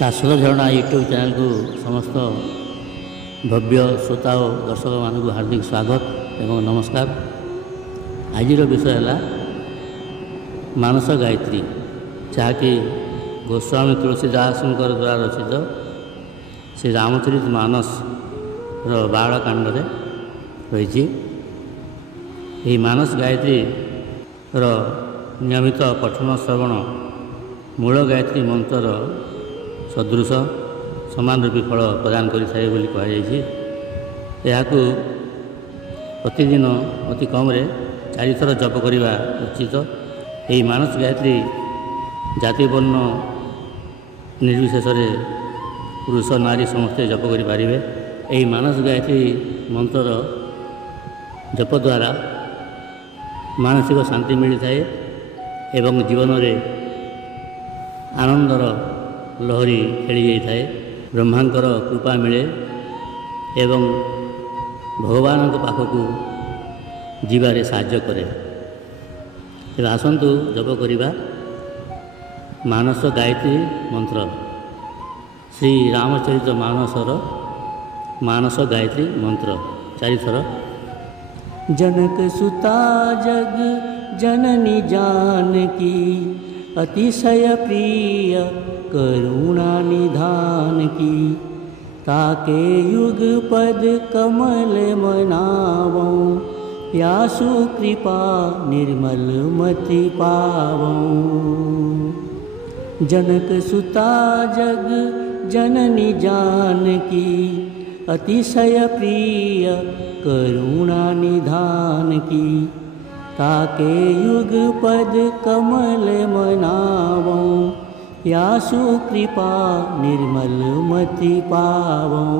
शाश्वत झरणा YouTube channel को समस्त भव्य श्रोता और दर्शक मानक हार्दिक स्वागत एवं नमस्कार। आज विषय है मानस गायत्री, जहाँकि गोस्वामी तुलसीदास द्वारा रचित श्री रामचरित मानस बालकांड रही। मानस गायत्री नियमित पठन श्रवण मूल गायत्री मंत्र सदृश समान रूपी फल प्रदान करें बोली कहुई। प्रतिदिन अति कम 4 थर जप करने उचित। यही मानस गायत्री जाति वर्ण निर्विशेष पुरुष नारी समस्ते जप करें। यही मानस गायत्री मंत्र जप द्वारा मानसिक शांति मिलता है एवं जीवन में आनंदर लहरी खेली जाए। ब्रह्मांकर कृपा मिले एवं भगवान पाखक जीवारे साहाय्य करे। आसतु जप करिबा मानस गायत्री मंत्र। श्री रामचरित मानसर मानस गायत्री मंत्र 4 थर। जनक सुता जग जननी जानकी, अतिशय प्रिय करुणा निधान की। ताके युग पद कमल मनावों, यासु कृपा निर्मल मति पावों। जनक सुता जग जननी जानकी, अतिशय प्रिय करुणा निधान की। ताके युग पद कमल मनावों, यासु कृपा निर्मल मति पावों।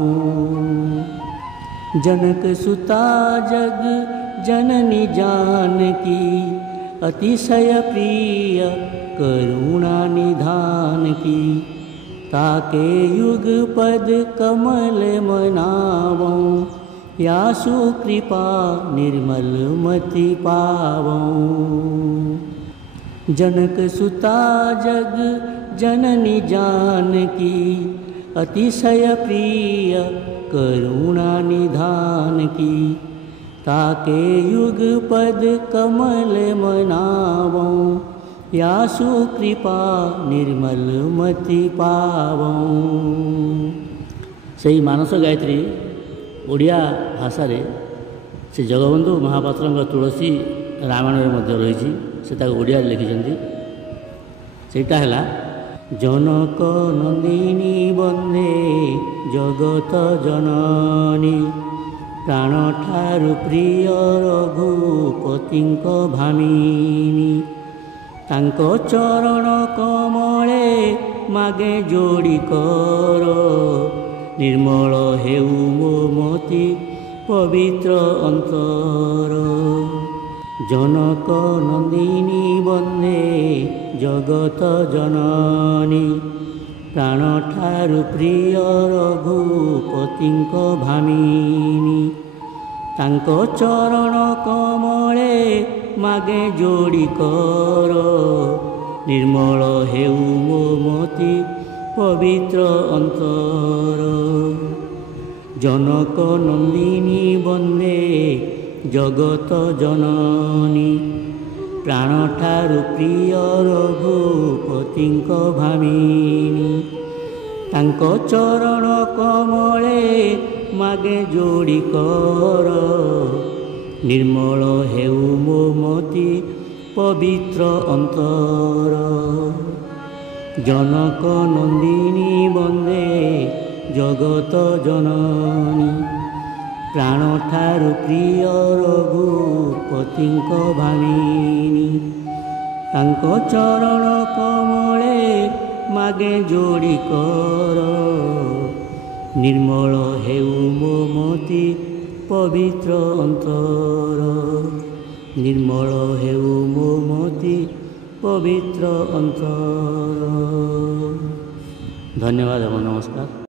जनक सुता जग जननी जानकी, अतिशय प्रिय करुणा निधान की। ताके युग पद कमल मनावों, यासु कृपा निर्मल मति पावों। जनक सुता जग जननी जानकी, अतिशय प्रिय करुणा निधान की। ताके युग पद कमल मनावों, यासु कृपा निर्मल मति पावों। सही मानस गायत्री ओडिया भाषा से जगबंधु महापात्र तुलसी रामायण रही से ओडिया लिखिं। सेटा है जनक नंदिनी वंदे जगत जननी, प्राण ठारु प्रिय रघुपति भामिनी। तांको चरण कमले मागे जोड़ी कर, निर्मल हेउ मो मति पवित्र अंतर। जनक नंदिनी वंदे जगत जननी, प्राण ठारु प्रिय रघुपति भामिनी। तांको चरण कमले मागे जोड़ी कर, निर्मल हेउ मो मति पवित्र अंतर। जनक नंदिनी वंदे जगत जननी, प्राण ठारु प्रिय रघुपति भामिनी। तांको चरण कमले मागे जोड़ी कर, निर्मल हेउ मो मति पवित्र अंतर। जनक नंदिनी वंदे जगत जननी, प्राण ठारु प्रिय रघुपति भामिनी। तांको चरण कमले मागे जोड़ी कर, निर्मल हेउ मो मति पवित्र अंतर। निर्मल हेउ मो मति पवित्र अंतर। धन्यवाद एवं नमस्कार।